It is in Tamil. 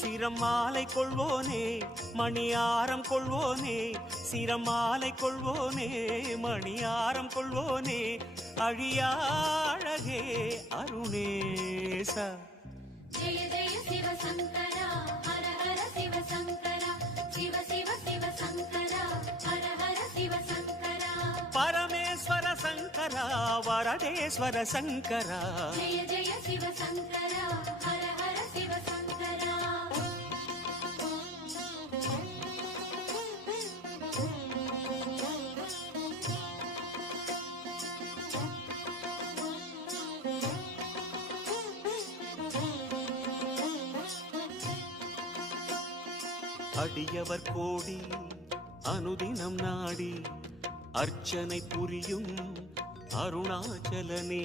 சிரம் மாலை கொள்வோனே மணியாரம் கொள்வோனே, சிரம் மாலை கொள்வோனே மணியாரம் கொள்வோனே, அழியாழகே அருணேச. ஜெய ஜெய சிவ சங்கரா ஹர ஹர சிவ சங்கரா, சிவ சிவ சிவ சங்கரா ஹர ஹர சிவ சங்கரா. பரமேஸ்வர சங்கரா வரதேஸ்வர சங்கரா, ஜெய ஜெய சிவ சங்கரா ஹர ஹர சிவ சங்கரா. அடியவர் கோடி அனுதினம் நாடி அர்ச்சனை புரியும் அருணாச்சலனே.